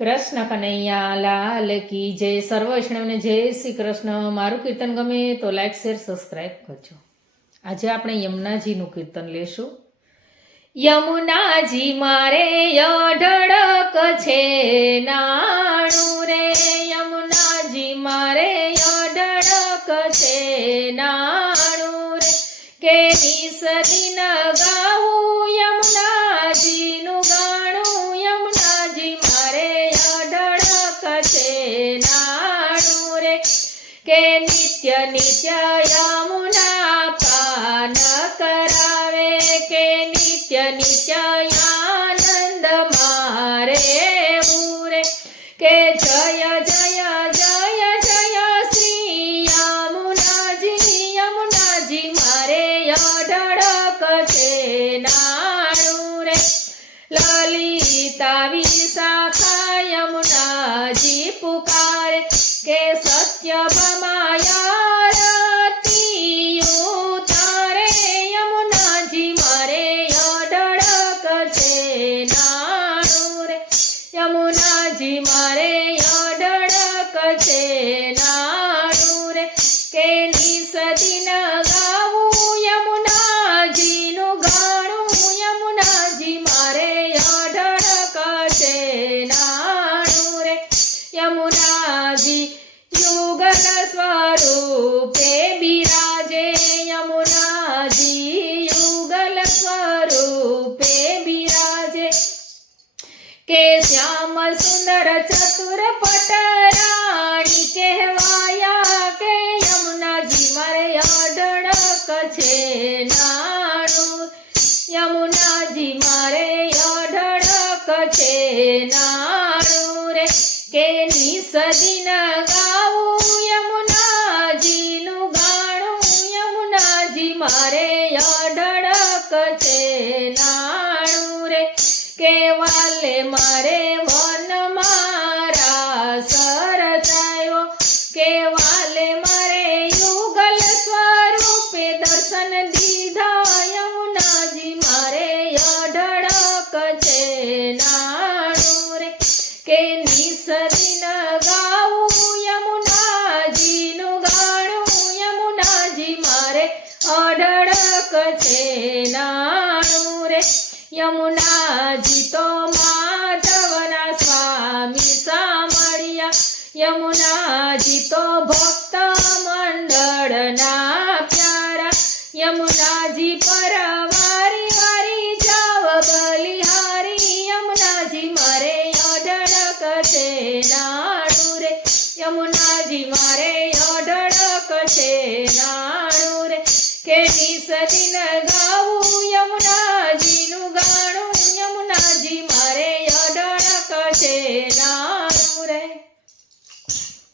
કૃષ્ણ કનૈયા લાલ કી જય. સર્વ વૈષ્ણવને જય શ્રી કૃષ્ણ. મારું કીર્તન ગમે તો લાઈક શેર સબસ્ક્રાઈબ કરજો. આજે આપણે યમુનાજીનું કીર્તન લેશું. યમુનાજી મારે અઢળક છે નાણું રે, યમુનાજી મારે અઢળક છે નાણું રે, કે નિસદિન ગાવું યમુનાજીનું ગાણું, યમુનાજી મારે અઢળક છે નાણું રે, કે નિત્ય નિત્ય યમુના પાન કરાવે, કે નિત્ય નિત્ય આનંદ મારે ઉરે, કે જય જય જય જય શ્રી યમુનાજી, યમુનાજી મારે અઢળક છે નાણું રે, લલિતા વિશાખા યમુનાજી પુકારે, કે સત્યભામાયા આરતી ઉતારે, યમુનાજી મારે અઢળક છે નાણું રે, યમુનાજી મારે અઢળક છે નાણું રે, કે નિસદિન ગાવું યમુનાજીનું ગાણું, યમુનાજી મારે અઢળક છે નાણું રે, યમુનાજી યુગલ સ્વરૂપે બિરાજે, યમુનાજી યુગલ સ્વરૂપે બિરાજે, કે શ્યામ સુંદર ચતુર પટરાણી કહેવાયા, કે યમુનાજી મારે અઢળક છે નાણું, યમુનાજી મારે અઢળક છે નાણું રે, કે નિસદિન ગાવું યમુનાજીનું ગાણું, યમુનાજી મારે અઢળક છે નાણું રે, કે વાલે મારે વન મારા સરસાયો, કે વાલે મારે યુગલ સ્વરૂપે દર્શન દીધા, યમુનાજી મારે અઢળક છે નાણું રે, કે નિસદિન ગાવું યમુનાજીનું ગાણું, યમુનાજી મારે અઢળક છે નાણું રે, યમુનાજી તો માધવના સ્વામી સાંભળ્યા, યમુનાજી તો ભક્ત મંડળના પ્યારા, યમુનાજી પર વારી વારી જાવ બલિહારી, યમુનાજી મારે અઢળક છે નાણું રે, યમુનાજી મારે અઢળક છે નાણું રે, કે નિસદિન ગાવું યમુનાજીનું ગાણું, યમુનાજી